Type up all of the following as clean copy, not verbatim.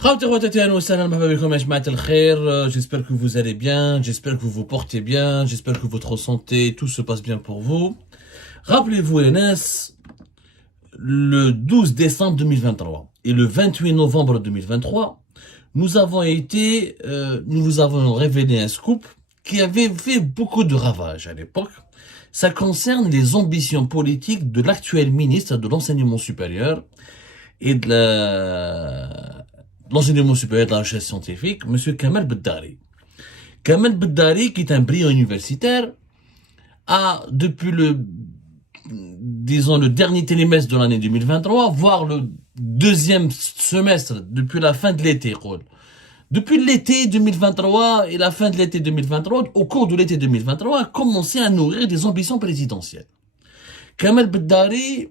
J'espère que vous allez bien, j'espère que vous vous portez bien, j'espère que votre santé, tout se passe bien pour vous. Rappelez-vous, Enes, le 12 décembre 2023 et le 28 novembre 2023, nous vous avons révélé un scoop qui avait fait beaucoup de ravages à l'époque. Ça concerne les ambitions politiques de l'actuel ministre de l'enseignement supérieur et de l'enseignement supérieur de la recherche scientifique, M. Kamel Beddari. Kamel Beddari, qui est un brillant universitaire, a, depuis le dernier trimestre de l'année 2023, voire le deuxième semestre, depuis la fin de l'été, depuis l'été 2023 et la fin de l'été 2023, au cours de l'été 2023, a commencé à nourrir des ambitions présidentielles. Kamel Beddari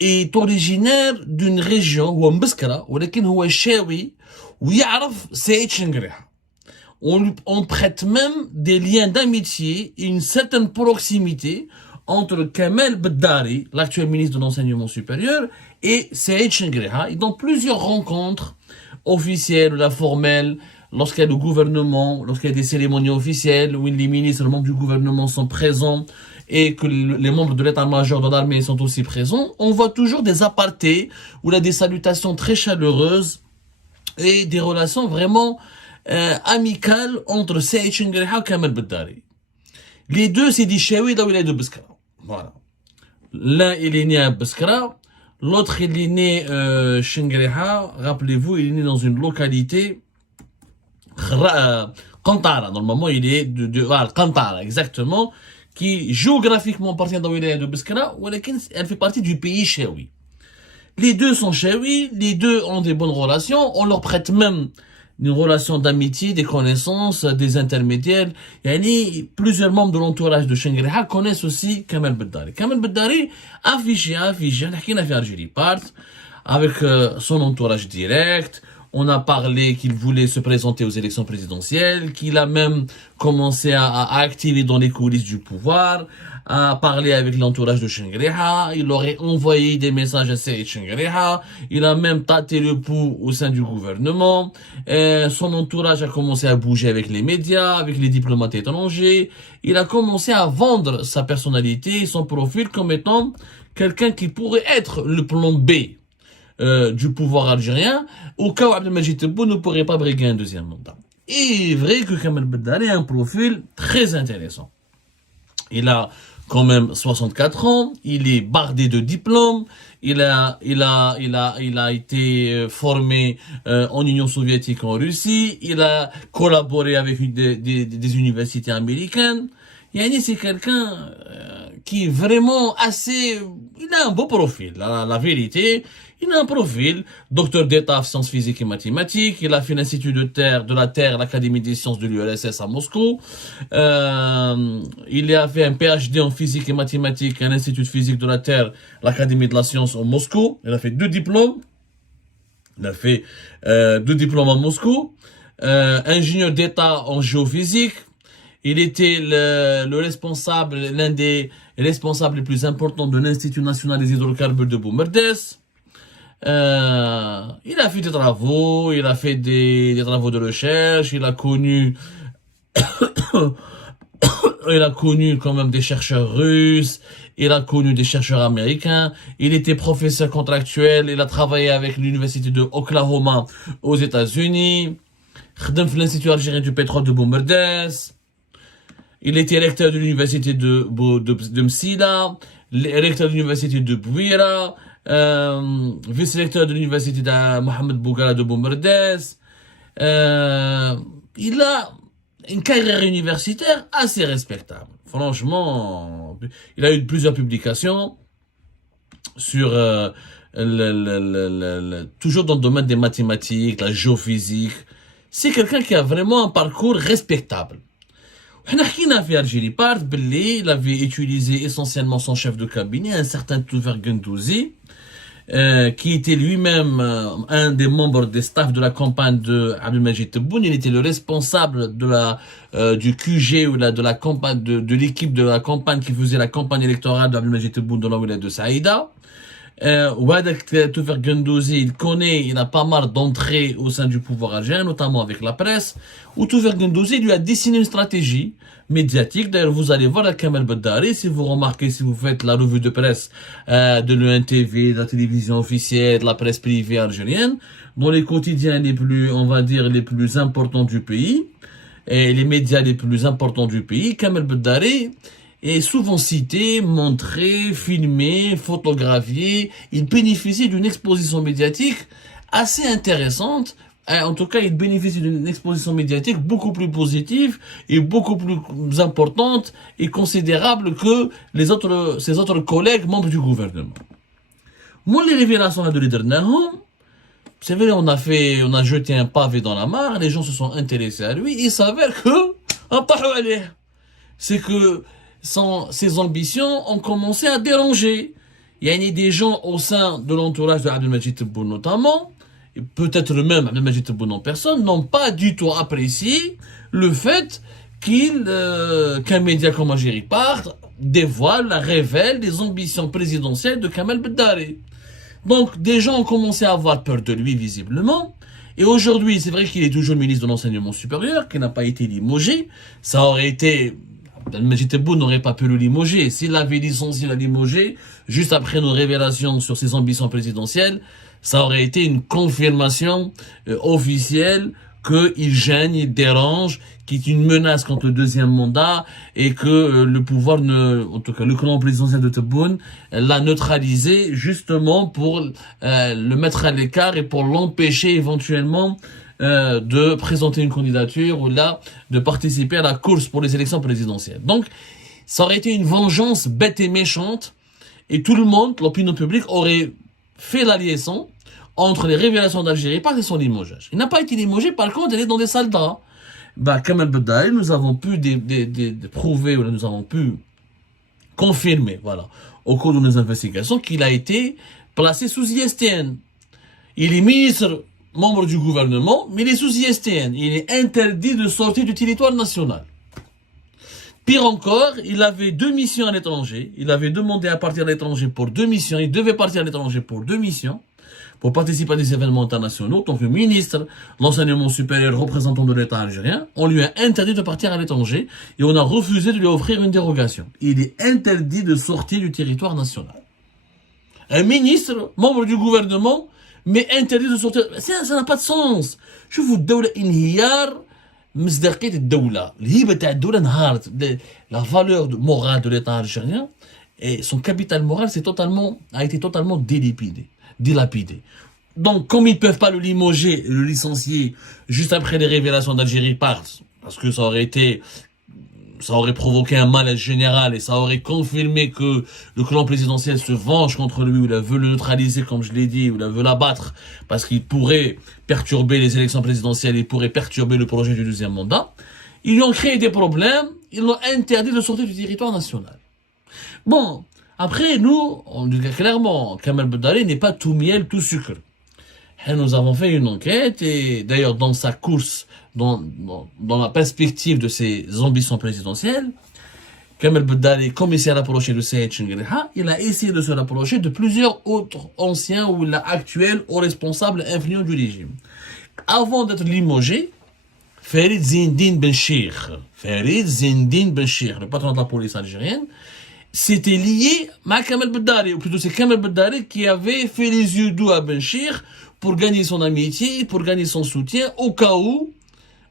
est originaire d'une région هو مبسكرة ولكن هو شاوي ويعرف سعيد شنقريحة. On prête même des liens d'amitié et une certaine proximité entre Kamel Beddari, l'actuel ministre de l'enseignement supérieur, et Saïd Chengreha. Et dans plusieurs rencontres officielles ou la formelle, lorsqu'il y a le gouvernement, lorsqu'il y a des cérémonies officielles, où les ministres, les membres du gouvernement sont présents, et que les membres de l'état-major de l'armée sont aussi présents, on voit toujours des apartés, où il y a des salutations très chaleureuses, et des relations vraiment amicales entre Saïd Chengreha et Kamel Beddari. Les deux, c'est des Chaoui de Wilaya de Beskra. Voilà. L'un, il est né à Beskra, l'autre, il est né Chengreha. Rappelez-vous, il est né dans une localité Kantara. Normalement, il est de Kantara, exactement, qui géographiquement appartient dans Wilaya de Beskra, mais elle fait partie du pays Chaoui. Les deux sont Chaoui, les deux ont des bonnes relations, on leur prête même une relation d'amitié, des connaissances, des intermédiaires. Plusieurs membres de l'entourage de Chengreha connaissent aussi Kamel Beddari. Kamel Beddari affiché, on a fait Algérie Part, avec son entourage direct. On a parlé qu'il voulait se présenter aux élections présidentielles, qu'il a même commencé à activer dans les coulisses du pouvoir, à parler avec l'entourage de Chengreha. Il aurait envoyé des messages à Saïd Chengreha. Il a même tâté le pouls au sein du gouvernement. Son entourage a commencé à bouger avec les médias, avec les diplomates étrangers. Il a commencé à vendre sa personnalité, son profil comme étant quelqu'un qui pourrait être le plan B du pouvoir algérien, au cas où Abdelmajid Tebboune ne pourrait pas briguer un deuxième mandat. Et il est vrai que Kamel Beddari a un profil très intéressant. Il a quand même 64 ans, il est bardé de diplômes, il a été formé en Union soviétique, en Russie, il a collaboré avec des universités américaines. C'est quelqu'un qui est vraiment assez... Il a un beau profil, la vérité. Il a un profil, docteur d'État en sciences physiques et mathématiques. Il a fait l'Institut de la Terre, l'Académie des sciences de l'URSS à Moscou. Il a fait un PhD en physique et mathématiques à l'Institut de physique de la Terre, l'Académie de la science à Moscou. Il a fait deux diplômes. À Moscou. Ingénieur d'État en géophysique. Il était l'un des responsables les plus importants de l'Institut national des hydrocarbures de Boumerdès. Il a fait des travaux, il a fait des travaux de recherche, il a connu quand même des chercheurs russes, il a connu des chercheurs américains, il était professeur contractuel, il a travaillé avec l'université de Oklahoma aux États-Unis, l'Institut algérien du pétrole de Boumerdès. Il était recteur de l'université de Msila, recteur de l'université de Bouira, vice-recteur de l'université de Mohamed Bougara de Boumerdès. Il a une carrière universitaire assez respectable. Franchement, il a eu plusieurs publications sur toujours dans le domaine des mathématiques, la géophysique. C'est quelqu'un qui a vraiment un parcours respectable. حنا حكينا في Algérie Part باللي il avait utilisé essentiellement son chef de cabinet, un certain Toufer Gendouzi, qui était lui-même un des membres des staffs de la campagne de Abdelmajid Tebboune. Il était le responsable du QG ou de la campagne de l'équipe de la campagne qui faisait la campagne électorale d'Abdelmajid Tebboune dans la wilaya de Saïda. Ouadak Toufer Gendouzi, il connaît, il a pas mal d'entrées au sein du pouvoir algérien, notamment avec la presse, où Toufer Gendouzi lui a dessiné une stratégie médiatique. D'ailleurs, vous allez voir la Kamel Beddari, si vous remarquez, si vous faites la revue de presse de l'UNTV, de la télévision officielle, de la presse privée algérienne, dans les quotidiens les plus, on va dire, les plus importants du pays, et les médias les plus importants du pays, Kamel Beddari est souvent cité, montré, filmé, photographié. Il bénéficie d'une exposition médiatique assez intéressante. En tout cas, il bénéficie d'une exposition médiatique beaucoup plus positive et beaucoup plus importante et considérable que ses autres collègues membres du gouvernement. Moi, les révélations de l'Idernahum, c'est vrai, on a jeté un pavé dans la mare, les gens se sont intéressés à lui, il s'avère que, c'est que ses ambitions ont commencé à déranger. Il y a des gens au sein de l'entourage de Abdelmajid Tebboune notamment, et peut-être même Abdelmajid Tebboune en personne, n'ont pas du tout apprécié le fait qu'un média comme Algérie Part dévoile, révèle les ambitions présidentielles de Kamel Beddari. Donc, des gens ont commencé à avoir peur de lui, visiblement. Et aujourd'hui, c'est vrai qu'il est toujours ministre de l'enseignement supérieur, qui n'a pas été limogé. Ça aurait été... Abdelmajid Tebboune n'aurait pas pu le limoger. S'il avait licencié la limogé, juste après nos révélations sur ses ambitions présidentielles, ça aurait été une confirmation officielle qu'il gêne, il dérange, qu'il est une menace contre le deuxième mandat et que le pouvoir, en tout cas le clan présidentiel de Tebboune, l'a neutralisé justement pour le mettre à l'écart et pour l'empêcher éventuellement de présenter une candidature ou là de participer à la course pour les élections présidentielles. Donc, ça aurait été une vengeance bête et méchante et tout le monde, l'opinion publique, aurait fait la liaison entre les révélations d'Algérie Part et son limogeage. Il n'a pas été limogé, par contre, il est dans des sales draps. Kamel Beddari, nous avons pu prouver, ou nous avons pu confirmer, voilà, au cours de nos investigations, qu'il a été placé sous ISTN. Il est ministre, membre du gouvernement, mais il est sous ISTN. Il est interdit de sortir du territoire national. Pire encore, il avait 2 missions à l'étranger. Il avait demandé à partir à l'étranger pour 2 missions. Il devait partir à l'étranger pour 2 missions, pour participer à des événements internationaux. En tant que ministre de l'enseignement supérieur, représentant de l'État algérien, on lui a interdit de partir à l'étranger et on a refusé de lui offrir une dérogation. Il est interdit de sortir du territoire national. Un ministre, membre du gouvernement, mais interdit de sortir. Ça n'a pas de sens. Je vous donne la valeur morale de l'État algérien et son capital moral a été totalement dilapidé. Donc, comme ils ne peuvent pas le limoger et le licencier juste après les révélations d'Algérie Part, parce que ça aurait provoqué un mal général et ça aurait confirmé que le clan présidentiel se venge contre lui, ou il veut le neutraliser, comme je l'ai dit, ou il veut l'abattre, parce qu'il pourrait perturber les élections présidentielles, il pourrait perturber le projet du deuxième mandat. Ils lui ont créé des problèmes, ils l'ont interdit de sortir du territoire national. Bon, après, nous, on dit clairement, Kamel Beddari n'est pas tout miel, tout sucre. Et nous avons fait une enquête, et d'ailleurs, dans sa course, dans la perspective de ses ambitions présidentielles, Kamel Beddari, comme il s'est rapproché de Saïd Chengueleha, il a essayé de se rapprocher de plusieurs autres anciens ou actuels ou responsables influents du régime. Avant d'être limogé, Farid Zindine Benchir, le patron de la police algérienne, c'était lié à Kamel Beddari, ou plutôt c'est Kamel Beddari qui avait fait les yeux doux à Benchir pour gagner son amitié, pour gagner son soutien, au cas où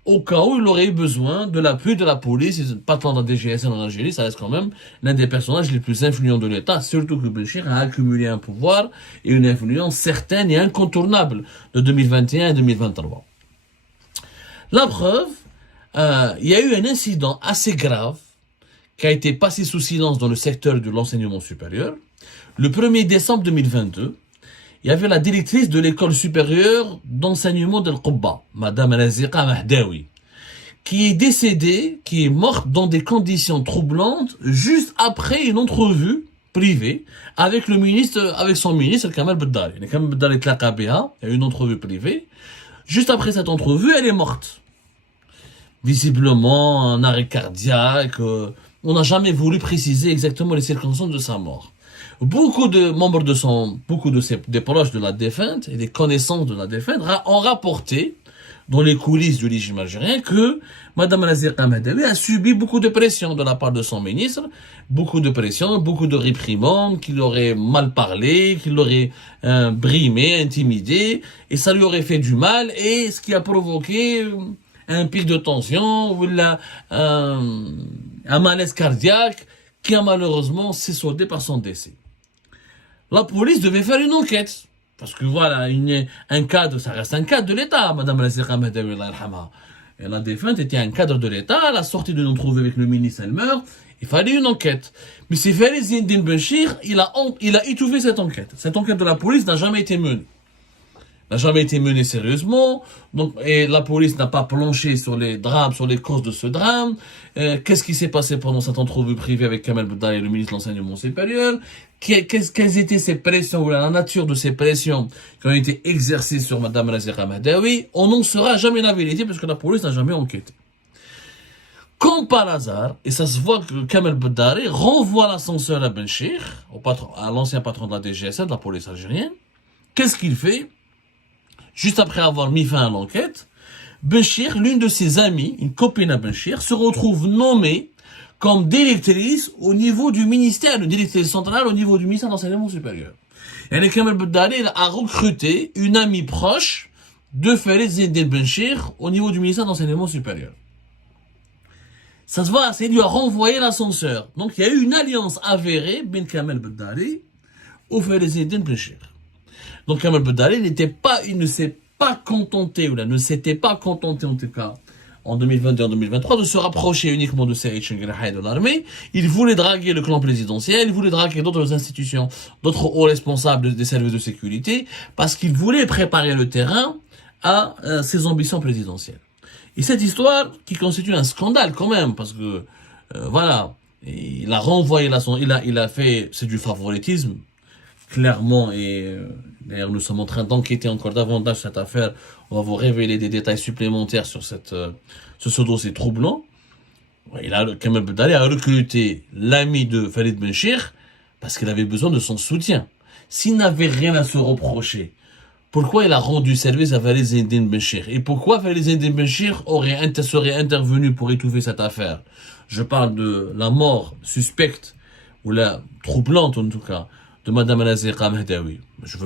il aurait eu besoin de l'appui de la police. Le patron de la DGSN en Algérie, ça reste quand même l'un des personnages les plus influents de l'État, surtout que Benchir a accumulé un pouvoir et une influence certaine et incontournable de 2021 et 2023. La preuve, il y a eu un incident assez grave qui a été passé sous silence dans le secteur de l'enseignement supérieur. Le 1er décembre 2022, il y avait la directrice de l'école supérieure d'enseignement de Qubba, Madame Raziqa Mahdawi, qui est décédée, qui est morte dans des conditions troublantes, juste après une entrevue privée avec son ministre Kamel Beddari. Kamel Beddari tlaqa biha, il y a eu une entrevue privée. Juste après cette entrevue, elle est morte. Visiblement, un arrêt cardiaque. On n'a jamais voulu préciser exactement les circonstances de sa mort. Beaucoup de membres des proches de la défunte et des connaissances de la défunte ont rapporté dans les coulisses du régime algérien que Madame Razika Mahdaoui a subi beaucoup de pression de la part de son ministre, beaucoup de pression, beaucoup de réprimandes, qu'il aurait mal parlé, qu'il l'aurait brimé, intimidé, et ça lui aurait fait du mal, et ce qui a provoqué un pic de tension ou un malaise cardiaque qui a malheureusement s'est soldé par son décès. La police devait faire une enquête. Parce que voilà, un cadre, ça reste un cadre de l'État, Madame Razika Mahdaoui, et la défunte était un cadre de l'État, elle a sorti de nous trouver avec le ministre, elle meurt, il fallait une enquête. Mais c'est Farid Zine Benchir, il a étouffé cette enquête. Cette enquête de la police n'a jamais été menée. N'a jamais été menée sérieusement, donc, et la police n'a pas planché sur les drames, sur les causes de ce drame. Qu'est-ce qui s'est passé pendant cette entrevue privée avec Kamel Beddari, le ministre de l'Enseignement supérieur? Quelles étaient ces pressions, ou la nature de ces pressions qui ont été exercées sur Madame Razika Mahdaoui? On n'en saura jamais la vérité parce que la police n'a jamais enquêté. Comme par hasard, et ça se voit que Kamel Beddari renvoie l'ascenseur à Benchir, à l'ancien patron de la DGSN, de la police algérienne. Qu'est-ce qu'il fait? Juste après avoir mis fin à l'enquête, Benchir, l'une de ses amies, une copine à Benchir, se retrouve nommée comme directrice au niveau du ministère, de directrice centrale au niveau du ministère de l'Enseignement supérieur. Et Kamel Beddari a recruté une amie proche de Farid Zine Benchir au niveau du ministère de l'Enseignement supérieur. Ça se voit, c'est lui a renvoyé l'ascenseur. Donc il y a eu une alliance avérée Ben Kamel Beddari au Farid Zine Benchir. Donc Kamel Beddari il ne s'est pas contenté, ou là, ne s'était pas contenté en tout cas, en 2022 et en 2023, de se rapprocher uniquement de Saïd Chengerha et de l'armée. Il voulait draguer le clan présidentiel, il voulait draguer d'autres institutions, d'autres hauts responsables des services de sécurité, parce qu'il voulait préparer le terrain à ses ambitions présidentielles. Et cette histoire, qui constitue un scandale quand même, parce que, voilà, il a renvoyé il a fait, c'est du favoritisme, clairement, et d'ailleurs nous sommes en train d'enquêter encore davantage sur cette affaire. On va vous révéler des détails supplémentaires sur ce dossier troublant. Kamel Beddari a recruté l'ami de Farid Benchir parce qu'il avait besoin de son soutien. S'il n'avait rien à se reprocher, pourquoi il a rendu service à Farid Zine Benchir? Et pourquoi Farid Zine Benchir serait intervenu pour étouffer cette affaire? Je parle de la mort suspecte, ou la troublante en tout cas, de Madame Razika Mahdaoui. Je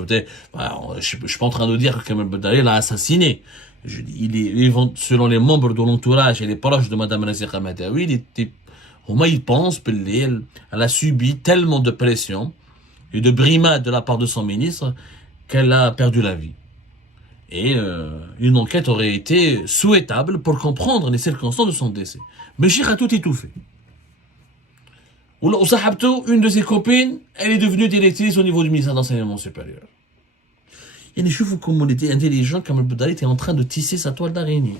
suis pas en train de dire que Kamel Beddari l'a assassiné. Selon les membres de l'entourage et les proches de Madame Razika Mahdaoui, ils pensent qu'elle a subi tellement de pression et de brimades de la part de son ministre qu'elle a perdu la vie. Et une enquête aurait été souhaitable pour comprendre les circonstances de son décès. Benchir a tout étouffé. Une de ses copines, elle est devenue directrice au niveau du ministère de l'Enseignement supérieur. Et je vous comme on était intelligent, Kamel Beddari était en train de tisser sa toile d'araignée.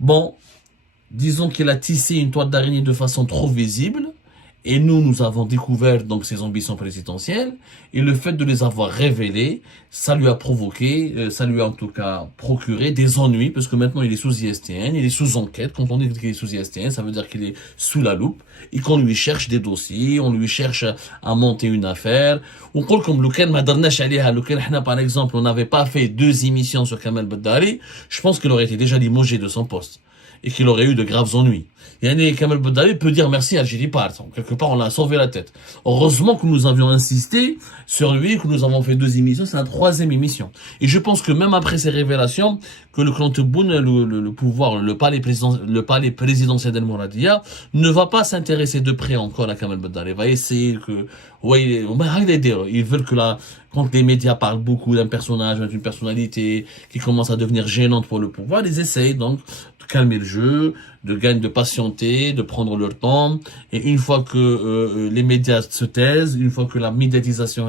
Bon, disons qu'il a tissé une toile d'araignée de façon trop visible, et nous avons découvert donc ses ambitions présidentielles, et le fait de les avoir révélées, ça lui a provoqué, ça lui a en tout cas procuré des ennuis, parce que maintenant il est sous ISTN, il est sous enquête. Quand on dit qu'il est sous ISTN, ça veut dire qu'il est sous la loupe, et qu'on lui cherche des dossiers, on lui cherche à monter une affaire. On parle comme lequel par exemple, on n'avait pas fait 2 émissions sur Kamel Beddari, je pense qu'il aurait été déjà limogé de son poste, et qu'il aurait eu de graves ennuis. Et Kamel Beddari peut dire merci à Algérie Part. Quelque part, on l'a sauvé la tête. Heureusement que nous avions insisté sur lui, que nous avons fait 2 émissions, c'est la 3e émission. Et je pense que même après ces révélations, que le clan Tebboune, le pouvoir, le palais présidentiel d'El Mouradia, ne va pas s'intéresser de près encore à Kamel Beddari. Il va essayer que, ils veulent que quand les médias parlent beaucoup d'un personnage, d'une personnalité qui commence à devenir gênante pour le pouvoir, ils essayent donc de calmer le jeu, de patienter, de prendre leur temps. Et une fois que les médias se taisent, une fois que la médiatisation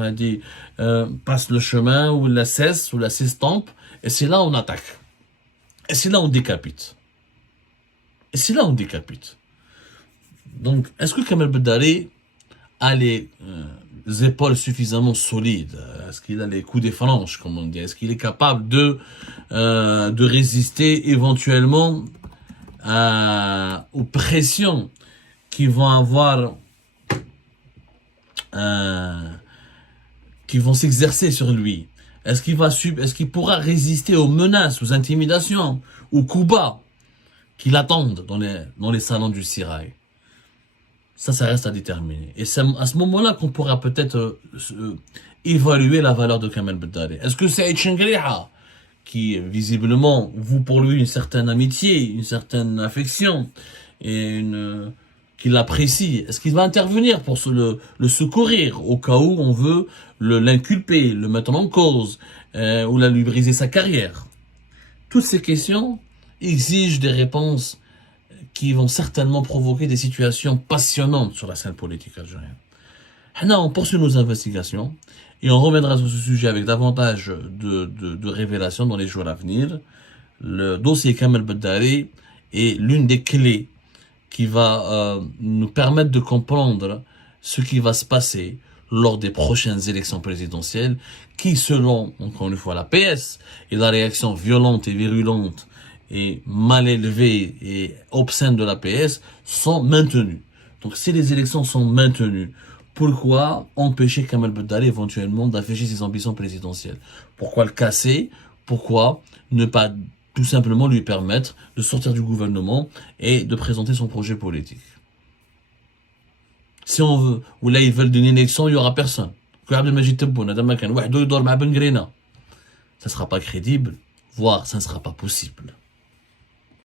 passe le chemin, ou la cesse, ou la s'estompe, et c'est là on attaque. Et c'est là on décapite. Donc, est-ce que Kamel Beddari a les épaules suffisamment solides? Est-ce qu'il a les coups des phalanges, comme on dit? Est-ce qu'il est capable de résister éventuellement aux pressions qui vont avoir qui vont s'exercer sur lui? Est-ce qu'il pourra résister aux menaces, aux intimidations, aux coups bas qui l'attendent dans les salons du Sirail? Ça reste à déterminer. Et c'est à ce moment-là qu'on pourra peut-être évaluer la valeur de Kamel Beddari. Est-ce que c'est Chengriha, qui visiblement voue pour lui une certaine amitié, une certaine affection, et qu'il apprécie, est-ce qu'il va intervenir pour le secourir au cas où on veut l'inculper, le mettre en cause, ou lui briser sa carrière? Toutes ces questions exigent des réponses qui vont certainement provoquer des situations passionnantes sur la scène politique algérienne. On poursuit nos investigations et on reviendra sur ce sujet avec davantage de révélations dans les jours à venir. Le dossier Kamel Beddari est l'une des clés qui va nous permettre de comprendre ce qui va se passer lors des prochaines élections présidentielles qui, selon, encore une fois, la PS et la réaction violente et virulente et mal élevée et obscène de la PS, sont maintenues. Donc si les élections sont maintenues, pourquoi empêcher Kamel Beddari éventuellement d'afficher ses ambitions présidentielles? Pourquoi le casser? Pourquoi ne pas tout simplement lui permettre de sortir du gouvernement et de présenter son projet politique? Si on veut, ou là ils veulent d'une élection, il n'y aura personne. Ça ne sera pas crédible, voire ça ne sera pas possible.